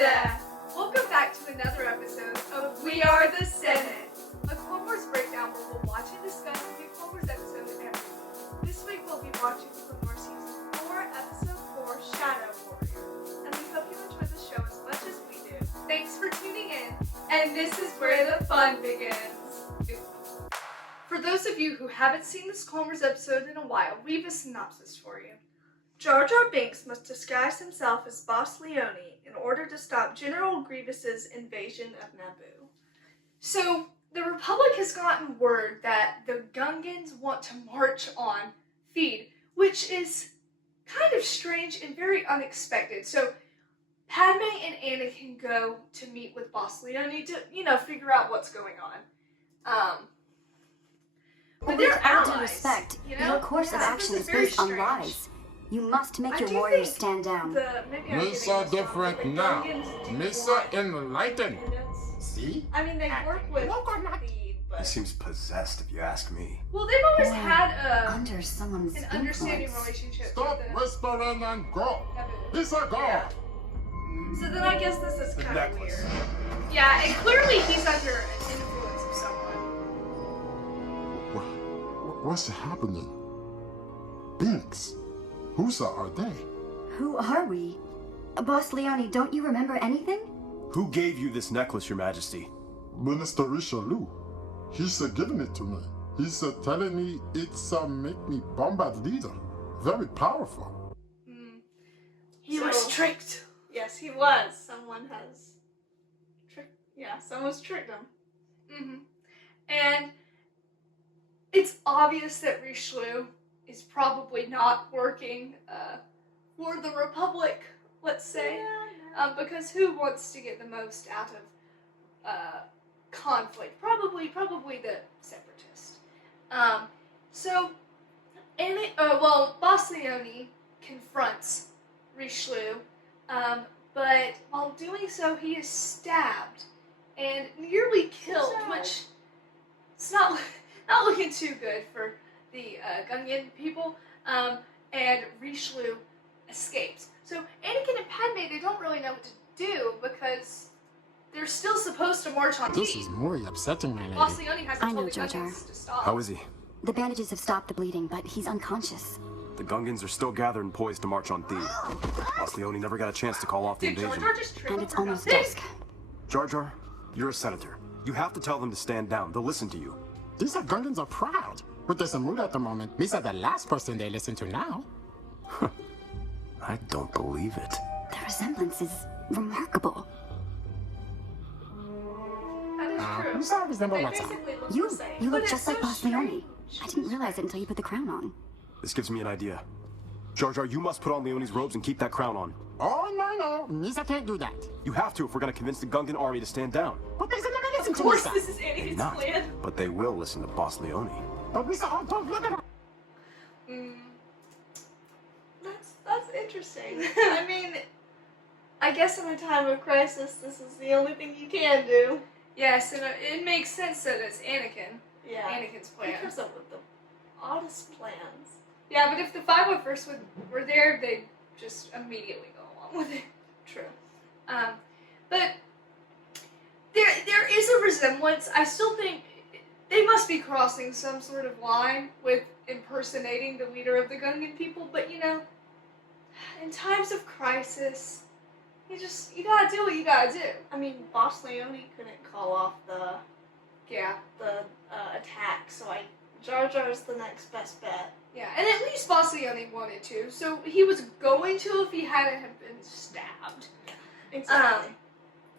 there! Welcome back to another episode of We Are the Senate, a Clone Wars breakdown where we'll watch and discuss a new Clone Wars episode every week. This week we'll be watching Clone Wars Season 4, Episode 4, Shadow Warrior. And we hope you enjoy the show as much as we do. Thanks for tuning in, and this is where the fun begins. For those of you who haven't seen this Clone Wars episode in a while, we have a synopsis for you. Jar Jar Binks must disguise himself as Boss Leone in order to stop General Grievous's invasion of Naboo. So, the Republic has gotten word that the Gungans want to march on Theed, which is kind of strange and very unexpected. So, Padme and Anakin go to meet with Boss Leone to, figure out what's going on. But they're allies, due respect, your course of action is based on lies. You must make your warriors stand down. Misa different now. Misa enlightened. See? I mean, they work with Theed, but... He seems possessed, if you ask me. Well, they've always had under someone's an understanding relationship. Stop whispering and go. Misa, go. Yeah. So then I guess this is kind of weird. Yeah, and clearly he's under an influence of someone. What's happening? Binks. Whose are they? Who are we? Boss Leone, don't you remember anything? Who gave you this necklace, Your Majesty? Minister Richelieu. He said giving it to me. He said telling me it's make me bombard leader. Very powerful. He was tricked. Yes, he was. Someone has tricked. Yeah, someone's tricked him. And it's obvious that Richelieu is probably not working for the Republic, let's say, because who wants to get the most out of conflict? Probably the Separatists. Boss Leone confronts Richelieu, but while doing so, he is stabbed and nearly killed, which it's not looking too good for the Gungan people, and Richelieu escapes. So Anakin and Padme, they don't really know what to do because they're still supposed to march on This Theed. is more upsetting, my lady. Boss Leone hasn't I know, told the Jar Jar. Gungans to stop. How is he? The bandages have stopped the bleeding, but he's unconscious. The Gungans are still gathered and poised to march on Theed. Boss Leone never got a chance to call off the Did Jar invasion. Jar just trip And it's over almost nothing? dusk. Jar Jar, you're a senator. You have to tell them to stand down. They'll listen to you. These Gungans are proud. But there's a mood at the moment. Misa the last person they listen to now. I don't believe it. The resemblance is remarkable. That is true. Misa resemble They what's up. basically look You the same. look But it's just like so Boss Leone. strange. I didn't realize it until you put the crown on. This gives me an idea. Jar Jar, you must put on Leone's robes and keep that crown on. Oh, no. Misa can't do that. You have to if we're going to convince the Gungan army to stand down. But they never listen Of to course, Misa. this is Anakin's Not, plan. but they will listen to Boss Leone. But Misa, don't look at her. That's interesting. I mean, I guess in a time of crisis, this is the only thing you can do. Yes, and it makes sense that it's Anakin. Yeah. Anakin's plan. He comes up with the oddest plans. Yeah, but if the 501st were there, they'd just immediately go along with it. True. But there is a resemblance. I still think they must be crossing some sort of line with impersonating the leader of the Gungan people, but in times of crisis, you gotta do what you gotta do. I mean, Boss Leone couldn't call off the attack, so Jar Jar's the next best bet. Yeah, and at least Boss Leone wanted to, so he was going to if he hadn't have been stabbed. Exactly.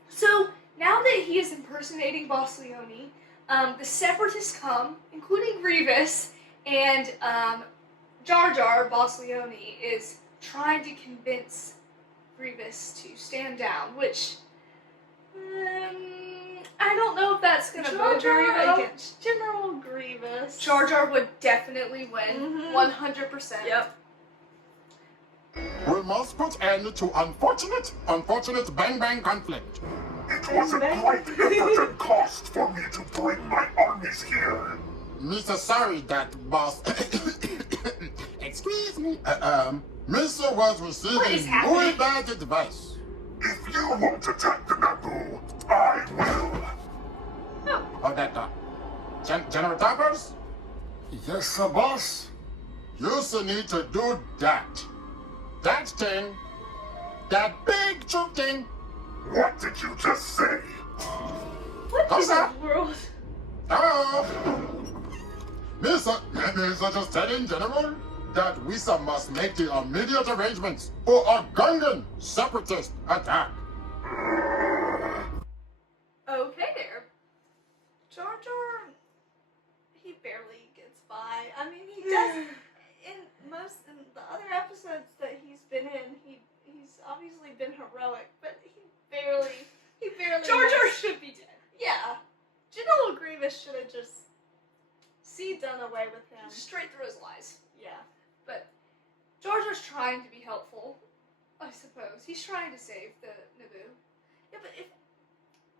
So now that he is impersonating Boss Leone, the Separatists come, including Grievous, and Jar Jar, Boss Leone, is trying to convince Grievous to stand down, which I don't know if that's going to go very well against General Grievous. Jar Jar would definitely win, 100%. Yep. We must put end to unfortunate bang conflict. It was a great effort and cost for me to bring my armies here. Mr. Sorry that boss. Excuse me. Mr. was What is receiving happening? very bad advice. If You won't attack the Naboo. I will. Oh, that, General Towers? Yes, sir, boss. You still need to do that. That thing. That big troop thing. What did you just say? What Come, in sir. the world? Hello. Mister just telling General that we must make the immediate arrangements for a Gungan separatist attack. Okay there. Jar Jar, he barely gets by. I mean, he does. In the other episodes that he's been in, he's obviously been heroic, but he barely. Jar Jar should be dead. Yeah. General Grievous should have just done away with him. Straight through his lies. Yeah. But Jar Jar's trying to be helpful, I suppose. He's trying to save the Naboo. Yeah, but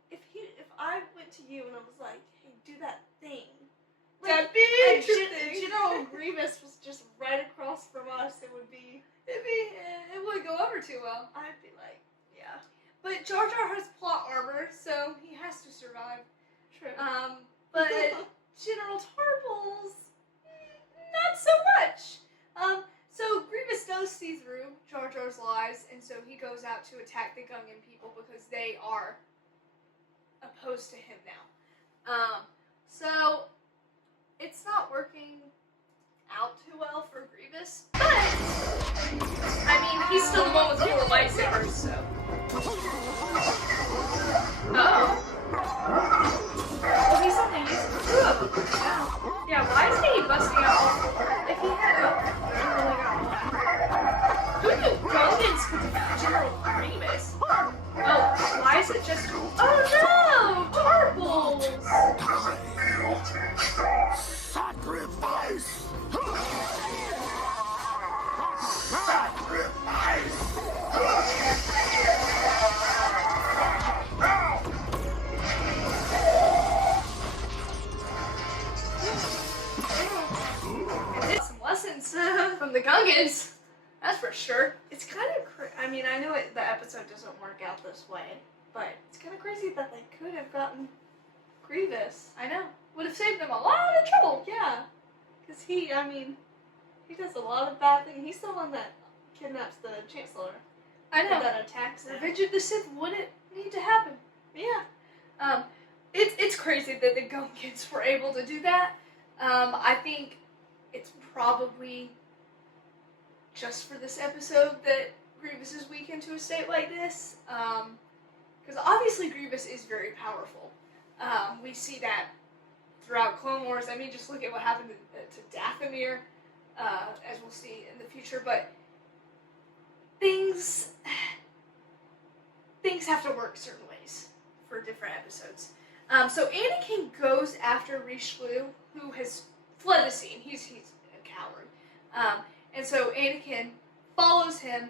if I went to you and I was like, hey, do that thing. That big thing. General Grievous was just right across from us. It would wouldn't go over too well. I'd be like, yeah. But Jar Jar has plot armor, so he has to survive. True. But General Tarbles, not so much. So Grievous does see through Jar Jar's lies, and so he goes out to attack the Gungan people because they are opposed to him now. So it's not working out too well for Grievous, but I mean, he's still the one with fewer lightsabers, so. Uh-oh. Well, he's only using two of them. Yeah, why is he busting out all four? If he had only got one. Who knew Gungans could defeat General Grievous? Oh, why is it just... Oh no! Tarbles! Sacrifice! Sacrifice! It's some lessons from the Gungans, that's for sure. It's kind of I mean, I know the episode doesn't work out this way, but it's kind of crazy that they could have gotten Grievous. I know. Would have saved them a lot of trouble. Yeah. Because he does a lot of bad things. He's the one that kidnaps the Chancellor. I know. And that attacks him. Revenge of the Sith wouldn't need to happen. Yeah. It's crazy that the Gungans were able to do that. I think it's probably just for this episode that Grievous is weakened to a state like this. Because obviously Grievous is very powerful. We see that throughout Clone Wars. I mean, just look at what happened to Dathomir, as we'll see in the future. But things have to work certain ways for different episodes. So Anakin goes after Richelieu, who has fled the scene. He's a coward. And so Anakin follows him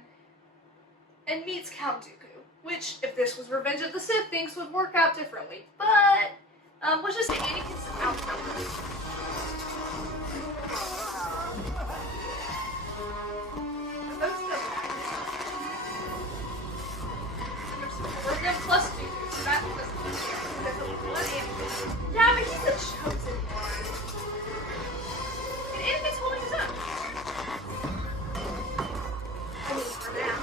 and meets Count Dooku, which, if this was Revenge of the Sith, things would work out differently. But, let's just say Anakin's outnumbered. We're good plus Dooku, so that doesn't there's only one Anakin. Yeah, but he's the chosen one. And Anakin's holding his own. I mean, for now.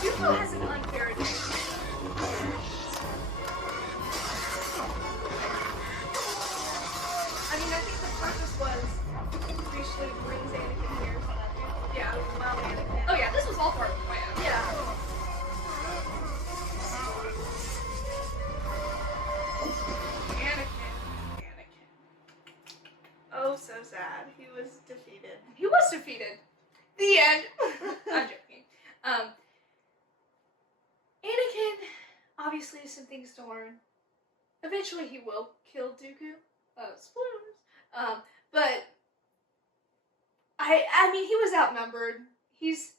Dooku has an unfair advantage. I mean, I think the purpose was Richelieu brings Anakin here so that Dooku can overwhelm Anakin. Oh yeah, this was all part of the plan. Yeah. Anakin. Oh, so sad. He was defeated. He was defeated. The end. I'm joking. Anakin obviously has some things to learn. Eventually he will kill Dooku. Spoilers. But I mean, he was outnumbered. He's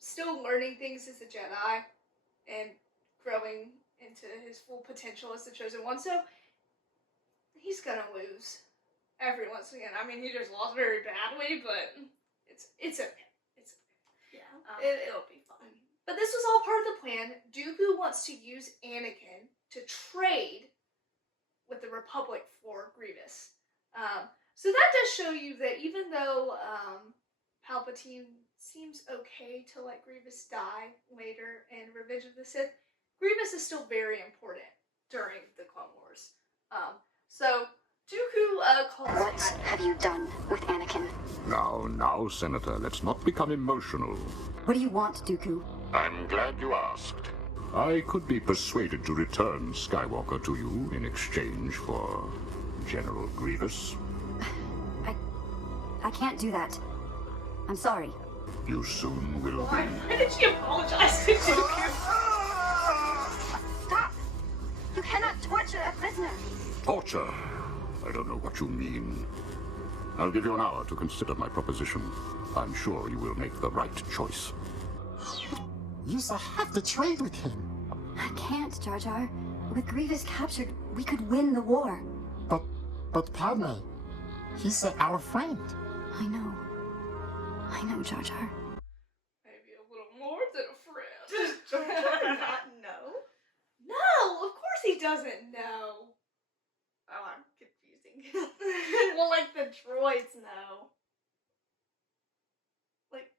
still learning things as a Jedi and growing into his full potential as the Chosen One. So he's gonna lose every once again. I mean, he just lost very badly, but It's okay. It's okay. Yeah, it'll be fun. But this was all part of the plan. Dooku wants to use Anakin to trade with the Republic for Grievous. So that does show you that even though Palpatine seems okay to let Grievous die later in Revenge of the Sith, Grievous is still very important during the Clone Wars. So Dooku calls What Padme. have you done with Anakin? Now, Senator, let's not become emotional. What do you want, Dooku? I'm glad you asked. I could be persuaded to return Skywalker to you in exchange for General Grievous. I can't do that. I'm sorry. You soon will Why be. did she apologize to Dooku? Stop! You cannot torture a prisoner. Torture? I don't know what you mean. I'll give you an hour to consider my proposition. I'm sure you will make the right choice. You shall have to trade with him. I can't, Jar Jar. With Grievous captured, we could win the war. But Padme, he said our friend. I know, Jar Jar. Maybe a little more than a friend. Does Jar Jar not know? No, of course he doesn't know. Oh, I'm confusing. Well, like the droids know. Like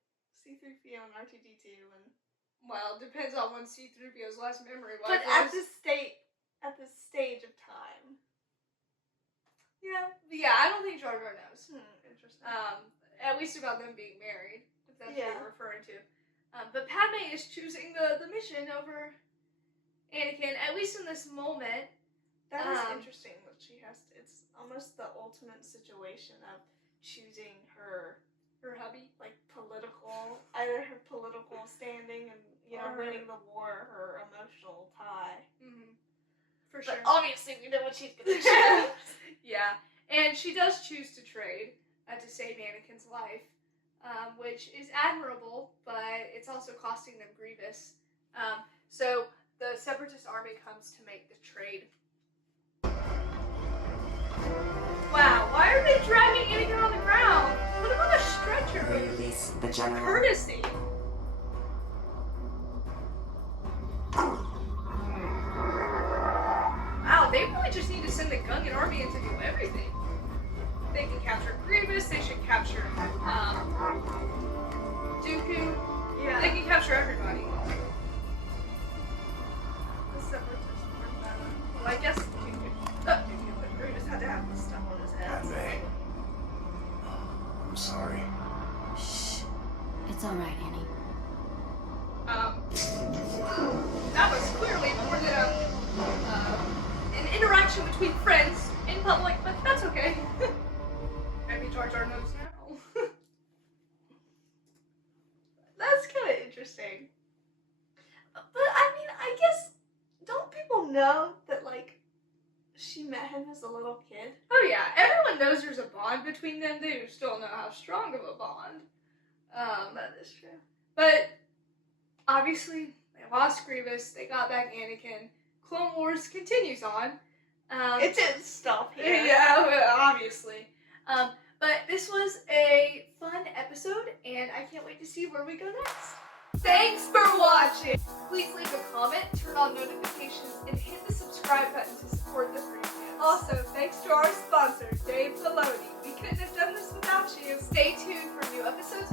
C-3PO and R2-D2 and... Well, it depends on when C-3PO's last memory was. But at this stage of time. Yeah, I don't think Jar Jar knows. Interesting. At least about them being married, if that's what Yeah. you're referring to. But Padme is choosing the mission over Anakin, at least in this moment. That is interesting that she has to, it's almost the ultimate situation of choosing her hubby. like either her political standing and, you know, winning the war, her emotional tie. Mm-hmm. For sure. But obviously we know what she's gonna choose. Yeah, and she does choose to trade to save Anakin's life, which is admirable, but it's also costing them Grievous. So the Separatist army comes to make the trade. Wow, why are they dragging Anakin on the ground? Put him on a stretcher. Release the general. Courtesy. Wow, they really just need to send the Gungan army in to do everything. They can capture Grievous, they should capture Dooku. Yeah. They can capture everybody. The Separatists weren't that. Well, I guess Dooku, but Grievous had to have the stuff on his head. Padme. I'm sorry. Shh. It's all right, Annie. That was clearly more than an interaction between friends in public, but that's okay. Maybe Jar Jar knows now. That's kind of interesting. But I mean, I guess, don't people know that, like, she met him as a little kid? Oh yeah, everyone knows there's a bond between them. They just don't know how strong of a bond. That is true. But obviously, they lost Grievous. They got back Anakin. Clone Wars continues on. It didn't stop here. Yeah, well, obviously. But this was a fun episode, and I can't wait to see where we go next. Thanks for watching! Please leave a comment, turn on notifications, and hit the subscribe button to support the Threepios. Also, thanks to our sponsor, Dave Filoni. We couldn't have done this without you. Stay tuned for new episodes